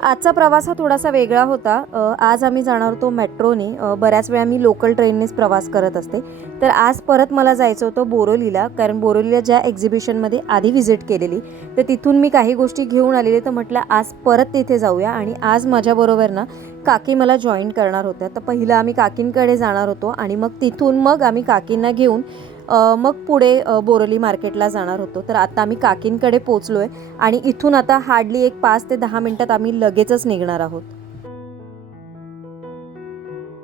आजचा प्रवास हा थोडासा वेगळा होता। आज आम्ही जाणार होतो मेट्रोने। बऱ्याच वेळा मी लोकल ट्रेननेच प्रवास करत असते, तर आज परत मला जायचं होतं बोरोलीला, कारण बोरोलीला ज्या एक्झिबिशनमध्ये आधी व्हिजिट केलेली, तर तिथून मी काही गोष्टी घेऊन आलेले, तर म्हटलं आज परत तिथे जाऊया। आणि आज माझ्याबरोबर ना काकी मला जॉईन करणार होत्या, तर पहिलं आम्ही काकींकडे जाणार होतो आणि मग तिथून आम्ही काकींना घेऊन मग पुढे बोरोली मार्केटला जाणार होतो। तर आता आम्ही काकींकडे पोचलो आहे आणि इथून आता हार्डली एक 5 ते 10 मिनिटात आम्ही लगेचच निघणार आहोत।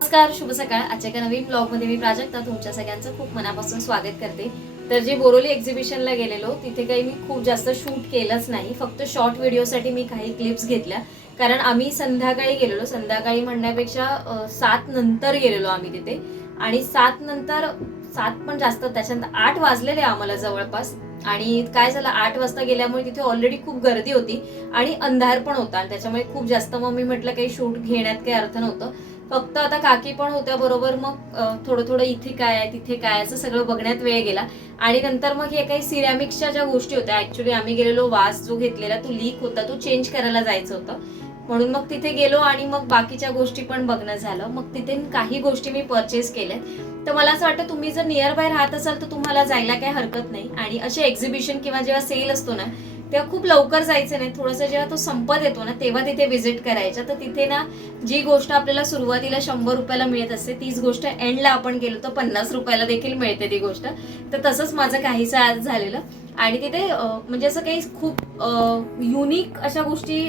नमस्कार, शुभ सकाळ। आजच्या एका नवीन ब्लॉगमध्ये मी प्राजक्ता तुमच्या सगळ्यांचं खूप मनापासून स्वागत करते। तर जे बोरोली एक्झिबिशनला गेलेलो तिथे काही मी खूप जास्त शूट केलंच नाही, फक्त शॉर्ट व्हिडिओसाठी मी काही क्लिप्स घेतल्या, कारण आम्ही संध्याकाळी गेलेलो। संध्याकाळी म्हणण्यापेक्षा 7 नंतर गेलेलो आम्ही तिथे, आणि 7 नंतर 7 पण जास्त, त्याच्यानंतर 8 वाजलेले आम्हाला जवळपास। आणि काय झालं, 8 वाजता गेल्यामुळे तिथे ऑलरेडी खूप गर्दी होती आणि अंधार पण होता, आणि त्याच्यामुळे खूप जास्त मग मी म्हटलं काही शूट घेण्यात काही अर्थ नव्हतं। फक्त आता काकी पण होत्या बरोबर, मग थोडं थोडं इथे काय आहे तिथे काय असं सगळं बघण्यात वेळ गेला। आणि नंतर मग हे काही सिरॅमिक्सच्या ज्या गोष्टी होत्या, ऍक्च्युली आम्ही गेलेलो वास जो घेतलेला तो लीक होता, तो चेंज करायला जायचं होतं, म्हणून मग तिथे गेलो आणि मग बाकीच्या गोष्टी पण बघणं झालं। मग तिथे काही गोष्टी मी परचेस केल्या। तर मला असं वाटतं तुम्ही जर नियर बाय राहत असाल तर तुम्हाला जायला काही हरकत नाही। आणि असे एक्झिबिशन किंवा जेव्हा सेल असतो ना, तेव्हा खूप लवकर जायचं नाही, थोडंसं जेव्हा तो संपत येतो ना तेव्हा तिथे व्हिजिट करायचं। तर तिथे ना जी गोष्ट आपल्याला सुरुवातीला 100 रुपयाला मिळत असते, तीच गोष्ट एंडला आपण गेलो तर 50 रुपयाला देखील मिळते ती गोष्ट। तर तसंच माझं काहीसं आज झालेलं। आणि तिथे म्हणजे असं काही खूप युनिक अशा गोष्टी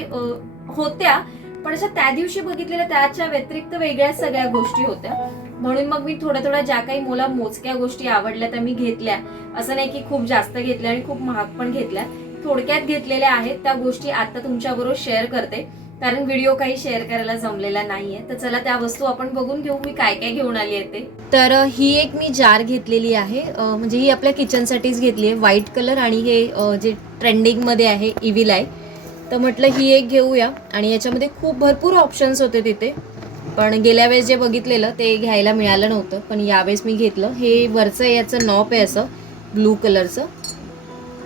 होत्या, पण अशा त्या दिवशी बघितलेल्या त्याच्या व्यतिरिक्त वेगळ्याच सगळ्या गोष्टी होत्या, म्हणून मग मी थोड्या ज्या काही मला मोजक्या गोष्टी आवडल्या त्या मी घेतल्या। असं नाही की खूप जास्त घेतल्या आणि खूप महाग पण घेतल्या, थोडक्यात घेतलेल्या आहेत त्या गोष्टी आता तुमच्याबरोबर शेअर करते, कारण व्हिडिओ काही शेअर करायला जमलेला नाहीये। तर चला त्या वस्तू आपण बघून घेऊ मी काय काय घेऊन आली आहे ते। तर ही एक मी जार घेतलेली आहे, म्हणजे ही आपल्या किचनसाठीच घेतली आहे, व्हाईट कलर, आणि हे जे ट्रेंडिंग मध्ये आहे इव्हिल आहे, तर म्हटलं ही एक घेऊया। आणि याच्यामध्ये खूप भरपूर ऑप्शन्स होते तिथे, पण गेल्या वेळेस जे बघितलेलं ते घ्यायला मिळालं नव्हतं, पण यावेळेस मी घेतलं। हे वरचं याचं नॉब आहे असं ब्लू कलरचं,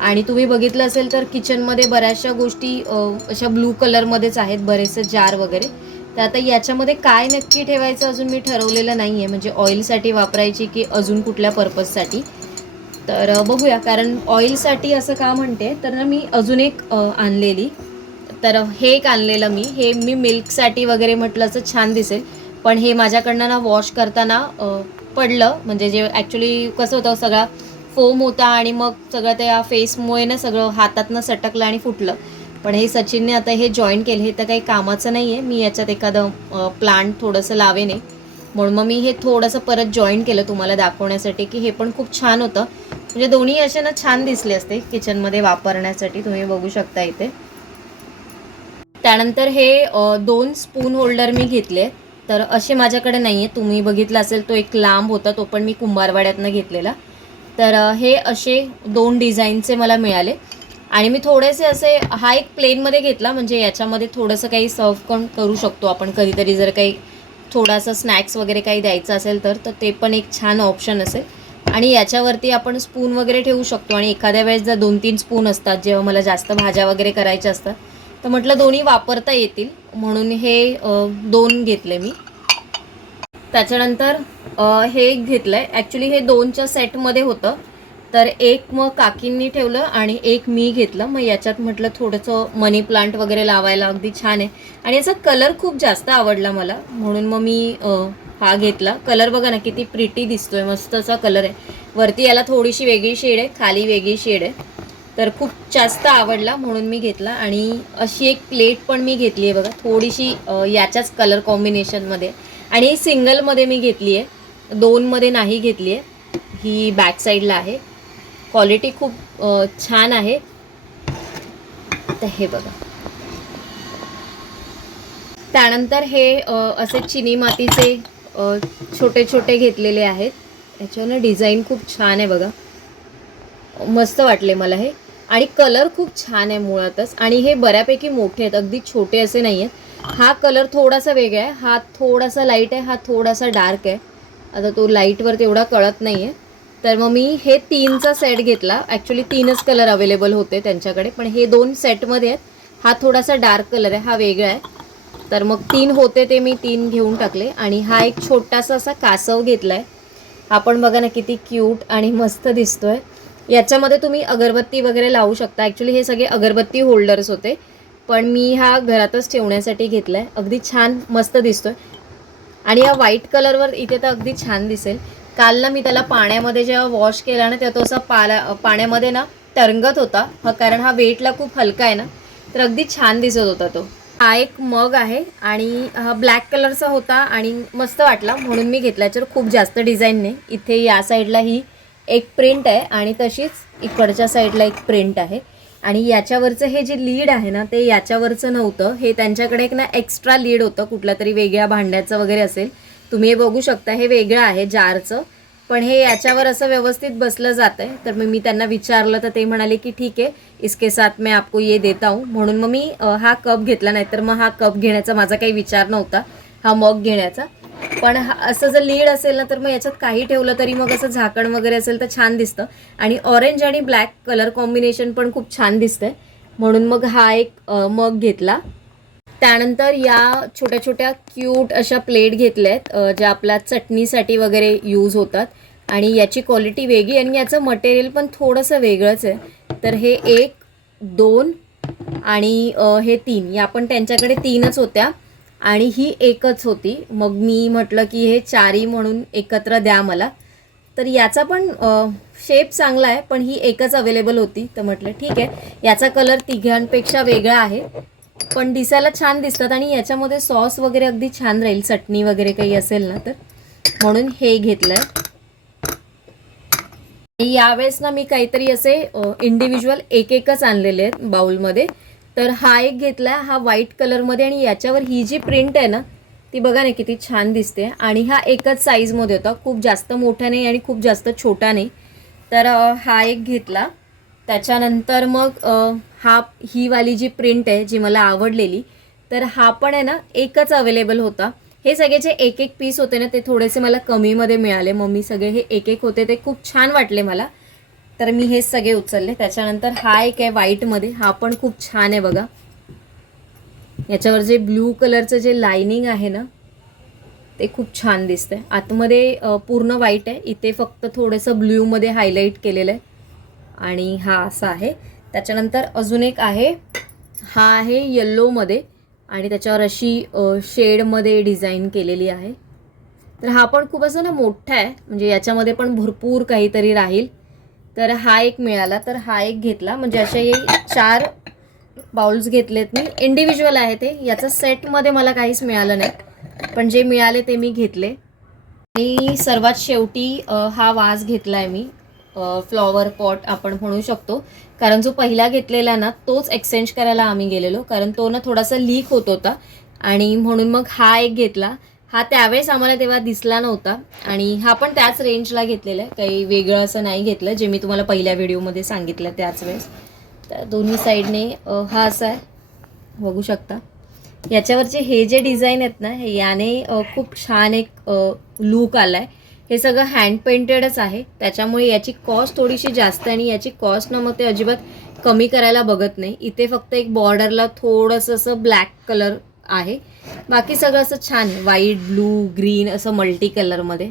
आणि तुम्ही बघितलं असेल तर किचनमध्ये बऱ्याचशा गोष्टी अशा ब्लू कलरमध्येच आहेत, बरेचसे जार वगैरे। तर आता याच्यामध्ये काय नक्की ठेवायचं अजून मी ठरवलेलं नाही आहे, म्हणजे ऑइलसाठी वापरायची की अजून कुठल्या पर्पजसाठी, तर बघूया। कारण ऑइलसाठी असं का म्हणते तर ना मी अजून एक आणलेली, तर हे एक आणलेलं हे मी मिल्कसाठी वगैरे म्हटलं असं छान दिसेल, पण हे माझ्याकडनं ना वॉश करताना पडलं, म्हणजे जे ॲक्च्युली कसं होतं सगळा फोम होता आणि मग सगळं त्या फेसमुळे ना सगळं हातातनं सटकलं आणि फुटलं। पण हे सचिनने आता हे जॉईन केलं, हे तर काही कामाचं नाही आहे, मी याच्यात एखादं प्लांट थोडंसं लावेन, म्हणून मग मी हे थोडंसं परत जॉईन केलं तुम्हाला दाखवण्यासाठी की हे पण खूप छान होतं, म्हणजे दोन्ही असे ना छान दिसले असते किचनमध्ये वापरण्यासाठी, तुम्ही बघू शकता इथे। त्यानंतर हे 2 स्पून होल्डर मी घेतले, तर असे माझ्याकडे नाही आहे, तुम्ही बघितलं असेल तो एक लांब होता, तो पण मी कुंभारवाड्यातनं घेतलेला। तर हे असे 2 डिझाईनचे मला मिळाले, आणि मी थोडेसे असे, हा एक प्लेनमध्ये घेतला, म्हणजे याच्यामध्ये थोडंसं काही सर्व पण करू शकतो आपण कधीतरी, जर काही थोडासा स्नॅक्स वगैरे काही द्यायचं असेल तर ते पण एक छान ऑप्शन असेल। आणि याच्यावरती आपण स्पून वगैरे ठेवू शकतो, आणि एखाद्या वेळेस जर 2-3 स्पून असतात जेव्हा मला जास्त भाज्या वगैरे करायच्या असतात, तर म्हटलं दोन्ही वापरता येतील, म्हणून हे 2 घेतले मी। त्याच्यानंतर हे एक घेतलं आहे, ॲक्च्युली हे 2च्या सेटमध्ये होतं, तर एक मग काकींनी ठेवलं आणि एक मी घेतलं। मग याच्यात म्हटलं थोडंसं मनी प्लांट वगैरे लावायला अगदी छान आहे, आणि याचा कलर खूप जास्त आवडला मला, म्हणून मग मी हा घेतला। कलर बघा ना किती प्रिटी दिसतोय, मस्त असा कलर आहे, वरती याला थोडीशी वेगळी शेड आहे, खाली वेगळी शेड आहे, तर खूप जास्त आवडला म्हणून मी घेतला। आणि अशी एक प्लेट पण मी घेतली आहे बघा, थोडीशी याच्याच कलर कॉम्बिनेशनमध्ये, आणि सिंगलमध्ये मी घेतली आहे, 2मध्ये नाही घेतली आहे। ही बॅक साईडला आहे, क्वालिटी खूप छान आहे, तर हे बघा। त्यानंतर हे असे चिनी मातीचे छोटे छोटे घेतलेले आहेत, याच्यावर डिझाईन खूप छान आहे बघा, मस्त वाटले मला हे, आणि कलर खूप छान आहे मुळातच, आणि हे बऱ्यापैकी मोठे आहेत, अगदी छोटे असे नाही आहेत। हा कलर थोडासा वेगळा आहे, हा थोडासा लाईट आहे, हा थोडासा डार्क आहे, आता तो लाईटवर तेवढा कळत नाही आहे। तर मग मी हे 3चा सेट घेतला, ॲक्च्युली 3च कलर अवेलेबल होते त्यांच्याकडे, पण हे 2 सेटमध्ये आहेत, हा थोडासा डार्क कलर आहे, हा वेगळा आहे. तर मग 3 होते ते मी 3 घेऊन टाकले. आणि हा एक छोटासा असा कासव घेतला आहे. हा पण बघा ना किती क्यूट आणि मस्त दिसतोय. याच्यामध्ये तुम्ही अगरबत्ती वगैरे लावू शकता. ॲक्च्युली हे सगळे अगरबत्ती होल्डर्स होते, पण मी हा घरातच ठेवण्यासाठी घेतला आहे. अगदी छान मस्त दिसतोय आणि या व्हाईट कलरवर इथे तर अगदी छान दिसेल. काल ना मी त्याला पाण्यामध्ये जेव्हा वॉश केला ना, तेव्हा तो असा पाण्यामध्ये ना तरंगत होता. कारण हा वेटला खूप हलका आहे ना, तर अगदी छान दिसत होता तो. हा एक मग आहे आणि हा ब्लॅक कलरचा होता आणि मस्त वाटला म्हणून मी घेतला. याच्यावर खूप जास्त डिझाईन नाही. इथे या साईडला ही एक प्रिंट आहे आणि तशीच इकडच्या साईडला एक प्रिंट आहे. आणि याच्यावरचं हे जे लीड आहे ना, ते याच्यावरचं नव्हतं. हे त्यांच्याकडे एक ना एक्स्ट्रा लीड होतं, कुठल्या तरी वेगळ्या भांड्याचं वगैरे असेल. तुम्ही हे बघू शकता, हे वेगळं आहे जारचं, पण हे याच्यावर असं व्यवस्थित बसलं जातं आहे. तर मी त्यांना विचारलं तर ते म्हणाले की ठीक आहे, इसके साथ मैं आपको ये देता हूँ. म्हणून मग मी हा कप घेतला. नाही तर मग हा कप घेण्याचा माझा काही विचार नव्हता, हा मग घेण्याचा. पण असं जर लीड असेल ना, तर मग याच्यात काही ठेवलं तरी मग असं झाकण वगैरे असेल तर छान दिसतं. आणि ऑरेंज आणि ब्लॅक कलर कॉम्बिनेशन पण खूप छान दिसतंय, म्हणून मग हा एक मग घेतला. त्यानंतर या छोट्या छोट्या क्यूट अशा प्लेट घेतल्या आहेत, ज्या आपल्या चटणीसाठी वगैरे यूज होतात. आणि याची क्वालिटी वेगळी आणि याचं मटेरियल पण थोडंसं वेगळंच आहे. तर हे 1, 2 आणि हे 3, या पण त्यांच्याकडे 3च होत्या आणि ही एकच होती. मग मी म्हटलं की हे 4ही म्हणून एकत्र द्या मला. तर याचा पण शेप चांगला आहे, पण ही एकच अवेलेबल होती. तर म्हटलं ठीक आहे, याचा कलर तिघांपेक्षा वेगळा आहे, पण दिसायला छान दिसतात आणि याच्यामध्ये सॉस वगैरे अगदी छान राहील, चटणी वगैरे काही असेल ना तर, म्हणून हे घेतलं आहे. यावेळेस ना मी काहीतरी असे इंडिव्हिज्युअल एकच आणलेले आहेत बाउलमध्ये. तर हा एक घेतला आहे, हा व्हाईट कलरमध्ये, आणि याच्यावर ही जी प्रिंट आहे ना, ती बघा ना किती छान दिसते. आणि हा एकच साईजमध्ये होता, खूप जास्त मोठा नाही आणि खूप जास्त छोटा नाही. तर हा एक घेतला. त्याच्यानंतर मग ही वाली जी प्रिंट आहे जी मला आवडलेली, तर हा पण आहे ना एकच अवेलेबल होता. हे सगळे जे एक एक पीस होते ना, ते थोडेसे मला कमीमध्ये मिळाले. मग मी सगळे हे एक एक होते ते खूप छान वाटले मला, तर मी हे सगळे उचलले. त्याच्यानंतर हा एक आहे व्हाईटमध्ये, हा पण खूप छान आहे बघा. याच्यावर जे ब्ल्यू कलरचं जे लायनिंग आहे ना, ते खूप छान दिसतंय. आतमध्ये पूर्ण व्हाईट आहे, इथे फक्त थोडंसं ब्ल्यूमध्ये हायलाईट केलेलं आहे. आणि हा असा आहे. त्याच्यानंतर अजून एक आहे, हा आहे येल्लोमध्ये आणि त्याच्यावर अशी शेडमध्ये डिझाईन केलेली आहे. तर हा पण खूप असं ना मोठा आहे, म्हणजे याच्यामध्ये पण भरपूर काहीतरी राहील. तर हा एक मिळाला, तर हा एक घेतला. म्हणजे असे 4 बाउल्स घेतलेत मी, इंडिव्हिज्युअल आहे ते. याचं सेटमध्ये मला काहीच मिळालं नाही, पण जे मिळाले ते मी घेतले. आणि सर्वात शेवटी हा वास घेतला आहे मी, फ्लॉवर पॉट आपण म्हणू शकतो. कारण जो पहिला घेतलेला ना, तोच एक्सचेंज करायला आम्ही गेलेलो, कारण तो ना थोडासा लीक होत होता आणि म्हणून मग हा एक घेतला. हा त्यावेळेस आम्हाला तेव्हा दिसला नव्हता आणि हा पण त्याच रेंजला घेतलेला आहे, काही वेगळं असं नाही घेतलं, जे मी तुम्हाला पहिल्या व्हिडिओमध्ये सांगितलं त्याच वेळेस. तर दोन्ही साईडने हा असा आहे, बघू शकता. याच्यावरचे हे जे डिझाईन आहेत ना, हे याने खूप छान एक लूक आलाय. हे सगळं हँड पेंटेडच आहे, त्याच्यामुळे याची कॉस्ट थोडीशी जास्त आहे आणि याची कॉस्ट ना मग ते अजिबात कमी करायला बघत नाही. इथे फक्त एक बॉर्डरला थोडंसं असं ब्लॅक कलर आहे, बाकी सगळं असं छान आहे, व्हाईट, ब्लू, ग्रीन असं मल्टी कलरमध्ये.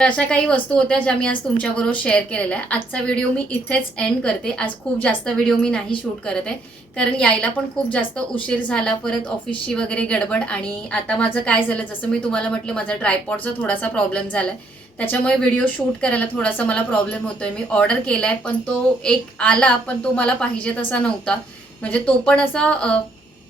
तर अशा काही वस्तू होत्या ज्या मी आज तुमच्याबरोबर शेअर केलेल्या आहे. आजचा व्हिडिओ मी इथेच एंड करते. आज खूप जास्त व्हिडिओ मी नाही शूट करत आहे, कारण यायला पण खूप जास्त उशीर झाला, परत ऑफिसची वगैरे गडबड. आणि आता माझं काय झालं, जसं मी तुम्हाला म्हटलं, माझा ट्रायपॉडचा थोडासा प्रॉब्लेम झालाय, त्याच्यामुळे व्हिडिओ शूट करायला थोडासा मला प्रॉब्लेम होतोय. मी ऑर्डर केलाय, पण तो एक आला, पण तो मला पाहिजे तसा नव्हता. म्हणजे तो पण असा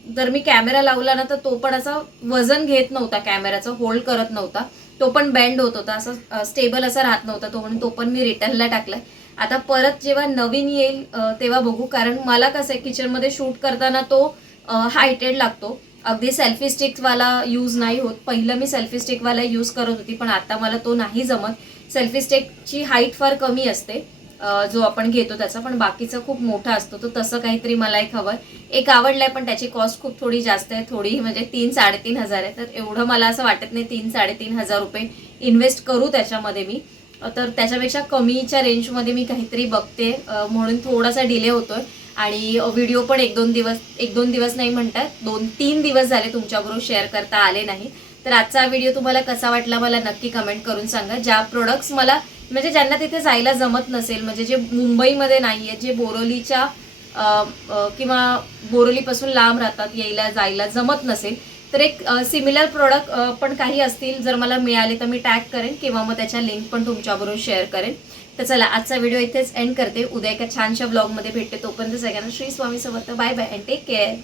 जर मी कॅमेरा लावला ना, तर तो पण असा वजन घेत नव्हता, कॅमेराचं होल्ड करत नव्हता, तो पण बेंड होत होता, असं स्टेबल असा राहत नव्हता तो, म्हणून तो पण मी रिटर्नला टाकलाय. आता परत जेव्हा नवीन येईल तेव्हा बघू, कारण मला कसं आहे, किचनमध्ये शूट करताना तो हायटेड लागतो. अगदी सेल्फी स्टिकवाला यूज नाही होत. पहिलं मी सेल्फी स्टिकवाला यूज करत होती, पण आता मला तो नाही जमत. सेल्फी स्टिकची हाईट फार कमी असते जो आपण घेतो त्याचा, पण बाकीचा खूप मोठा असतो. तर तसं काहीतरी मला एक हवं. एक आवडलंय, पण त्याची कॉस्ट खूप थोडी जास्त आहे, थोडी म्हणजे 3-3.5 हजार आहे. तर एवढं मला असं वाटत नाही 3-3.5 हजार रुपये इन्व्हेस्ट करू त्याच्यामध्ये मी. तर त्याच्यापेक्षा कमीच्या रेंजमध्ये मी काहीतरी बघते, म्हणून थोडासा डिले होतोय. आणि व्हिडिओ पण एक दोन दिवस नाही म्हणतात 2-3 दिवस झाले तुमच्याबरोबर शेअर करता आले नाही. तर आजचा व्हिडिओ तुम्हाला कसा वाटला मला नक्की कमेंट करून सांगा. ज्या प्रोडक्ट्स मला म्हणजे ज्यांना तिथे जायला जमत नसेल, म्हणजे जे मुंबईमध्ये नाही आहे, जे बोरोलीच्या किंवा बोरोलीपासून लांब राहतात, यायला जायला जमत नसेल, तर एक सिमिलर प्रोडक्ट पण काही असतील जर मला मिळाले तर मी टॅग करेन किंवा मग त्याच्या लिंक पण तुमच्याबरोबर शेअर करेन. तर चला आजचा व्हिडिओ इथेच एंड करते. उद्या एका छानशा ब्लॉगमध्ये भेटते. तोपर्यंत सगळ्यांना Shri Swami Samarth. Bye bye and take care.